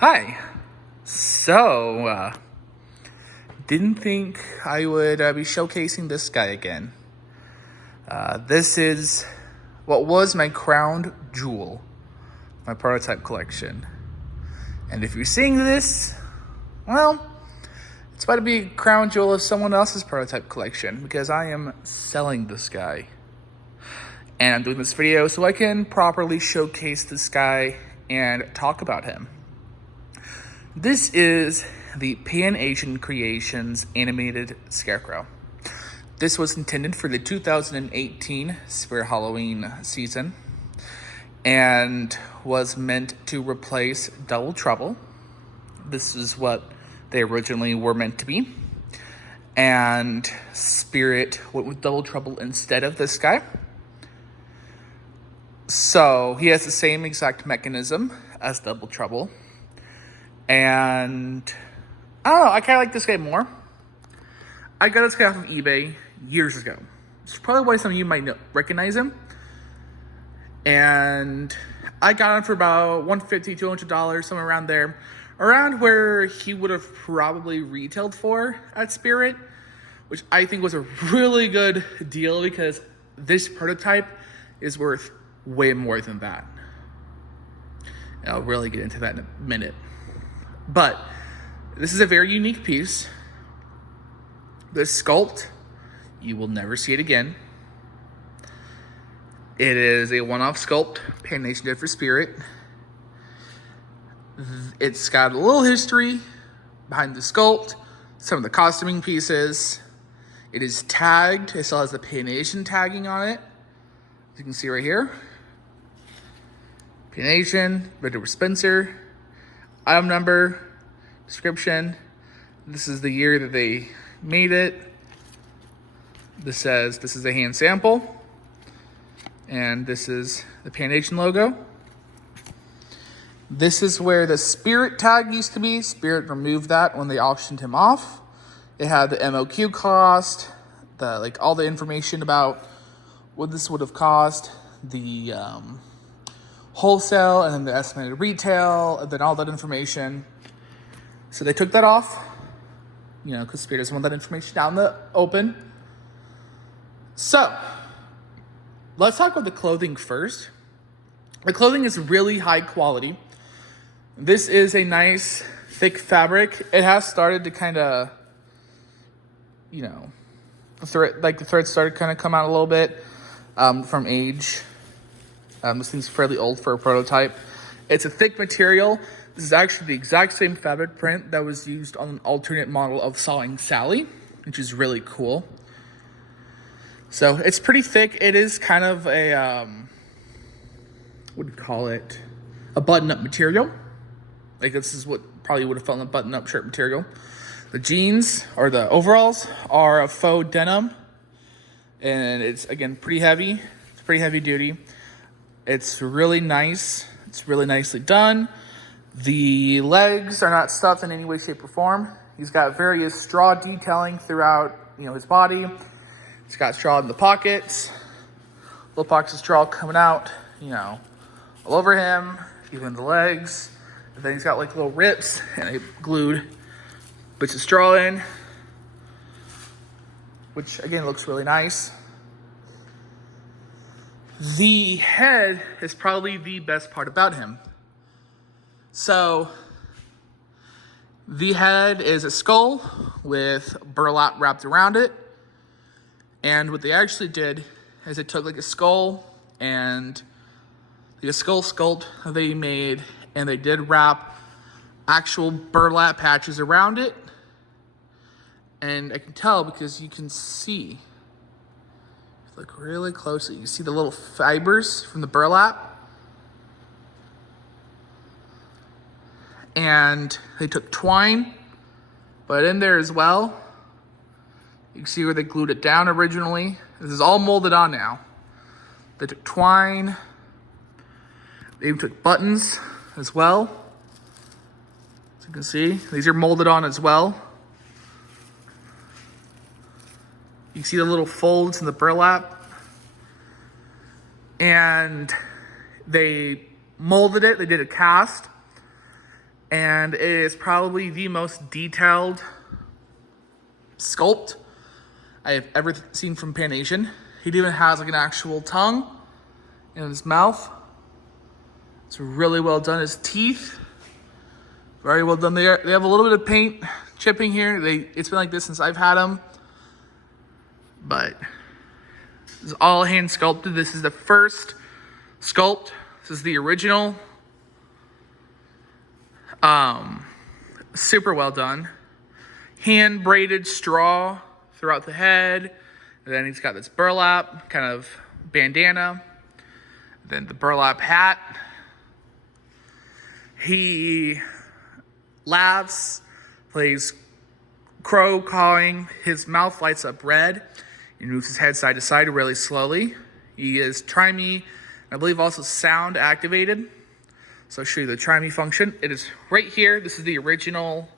Hi. Didn't think I would be showcasing this guy again. This is what was my crown jewel, my prototype collection. And if you're seeing this, well, it's about to be a crown jewel of someone else's prototype collection because I am selling this guy. And I'm doing this video so I can properly showcase this guy and talk about him. This is the Pan Asian Creations animated Scarecrow. This was intended for the 2018 Spirit Halloween season and was meant to replace Double Trouble. This is what they originally were meant to be. And Spirit went with Double Trouble instead of this guy. So he has the same exact mechanism as Double Trouble. And I don't know, I kind of like this guy more. I got this guy off of eBay years ago. It's probably why some of you might recognize him. And I got him for about $150, $200, somewhere around there. Around where he would have probably retailed for at Spirit, which I think was a really good deal because this prototype is worth way more than that. And I'll really get into that in a minute. But this is a very unique piece. This sculpt, you will never see it again. It is a one-off sculpt, Pan Nation did for Spirit. It's got a little history behind the sculpt, some of the costuming pieces. It is tagged. It still has the Pan Asian tagging on it. As you can see right here. Pan Asian, Victor Spencer. Item number, description. This is the year that they made it. This says this is a hand sample. And this is the Pan Asian logo. This is where the Spirit tag used to be. Spirit removed that when they auctioned him off. It had the MOQ cost, all the information about what this would have cost, the wholesale, and then the estimated retail, and then all that information. So they took that off, because Spirit doesn't want that information out in the open. So let's talk about the clothing first. The clothing is really high quality. This is a nice thick fabric. It has started to kind of, the threads started to kind of come out a little bit from age. This thing's fairly old for a prototype. It's a thick material. This is actually the exact same fabric print that was used on an alternate model of Sawing Sally, which is really cool. So it's pretty thick. It is kind of a, what do you call it? A button-up material. This is what probably would have felt like a button-up shirt material. The jeans, or the overalls, are a faux denim. And it's, again, pretty heavy. It's pretty heavy duty. It's really nice. It's really nicely done. The legs are not stuffed in any way, shape, or form. He's got various straw detailing throughout, his body. He's got straw in the pockets. Little pockets of straw coming out, all over him, even the legs. And then he's got little rips, and they glued bits of straw in, which again looks really nice. The head is probably the best part about him. So the head is a skull with burlap wrapped around it. And what they actually did is they took a skull and the skull sculpt they made, and they did wrap actual burlap patches around it. And I can tell because you can see, look really closely, you see the little fibers from the burlap. And they took twine, put it in there as well. You can see where they glued it down originally. This is all molded on now. They took twine. They even took buttons as well. As you can see, these are molded on as well. You can see the little folds in the burlap. And they molded it. They did a cast. and it is probably the most detailed sculpt I have ever seen from Pan Asian. He even has like an actual tongue in his mouth. It's really well done. His teeth, very well done. They have a little bit of paint chipping here. It's been like this since I've had them, but this is all hand sculpted. This is the first sculpt. This is the original. Super well done. Hand braided straw throughout the head. And then he's got this burlap kind of bandana. Then the burlap hat. He laughs, plays crow cawing. His mouth lights up red. He moves his head side to side really slowly. He is try me, I believe also sound activated. So I'll show you the try me function. It is right here. This is the original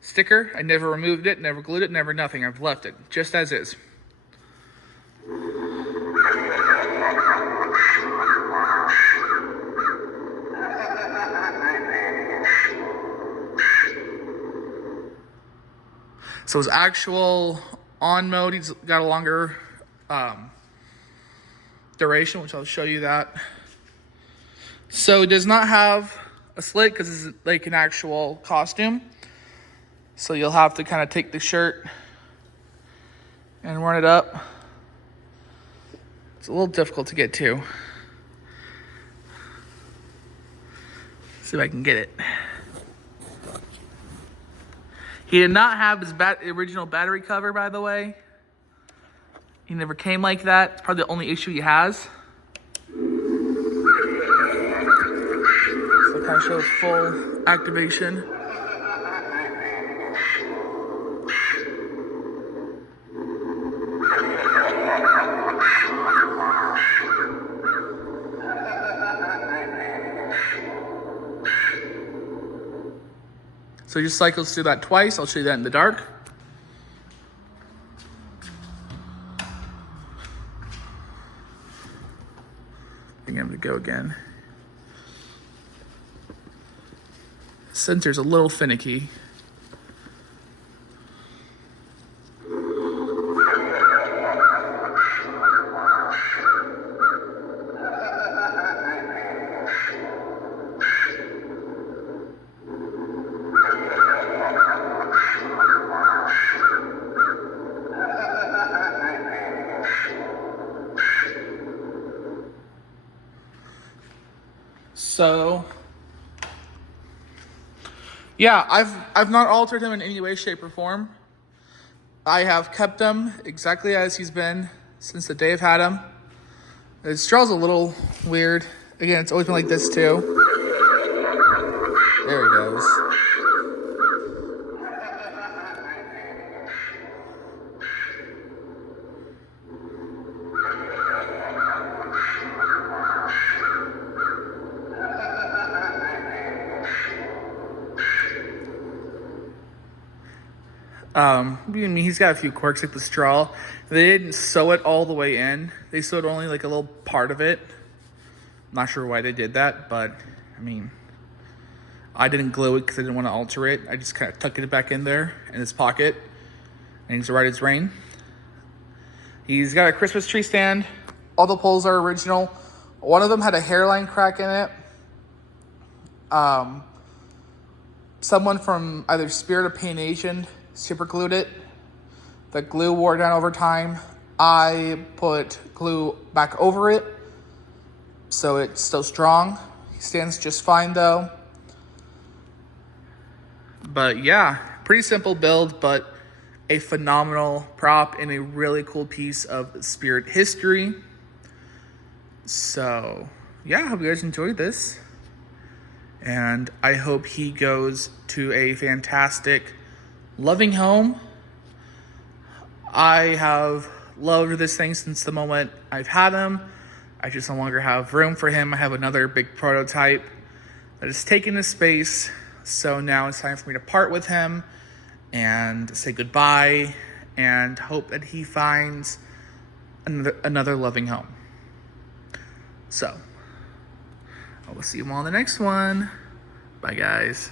sticker. I never removed it, never glued it, never nothing. I've left it just as is. So his actual on mode, he's got a longer duration, which I'll show you that. So it does not have a slit because it's like an actual costume. So you'll have to kind of take the shirt and run it up. It's a little difficult to get to. See if I can get it. He did not have his original battery cover, by the way. He never came like that. It's probably the only issue he has. So it kind of shows full activation. So he just cycles through that twice. I'll show you that in the dark. I think I'm gonna go again. Sensor's a little finicky. So, yeah, I've not altered him in any way, shape, or form. I have kept him exactly as he's been since the day I've had him. His straw's a little weird. Again, it's always been like this too. There he goes. He's got a few quirks like the straw. They didn't sew it all the way in. They sewed only like a little part of it. I'm not sure why they did that, but I mean, I didn't glue it because I didn't want to alter it. I just kind of tucked it back in there in his pocket, and he's right as rain. He's got a Christmas tree stand. All the poles are original. One of them had a hairline crack in it. Someone from either Spirit or Pan Asian super glued it. The glue wore down over time. I put glue back over it, so it's still strong. He stands just fine though. But yeah, pretty simple build, but a phenomenal prop and a really cool piece of Spirit history. So yeah, I hope you guys enjoyed this. And I hope he goes to a fantastic, loving home. I have loved this thing since the moment I've had him. I just no longer have room for him. I have another big prototype that has taken his space. So now it's time for me to part with him and say goodbye and hope that he finds another loving home. So I will see you all on the next one. Bye, guys.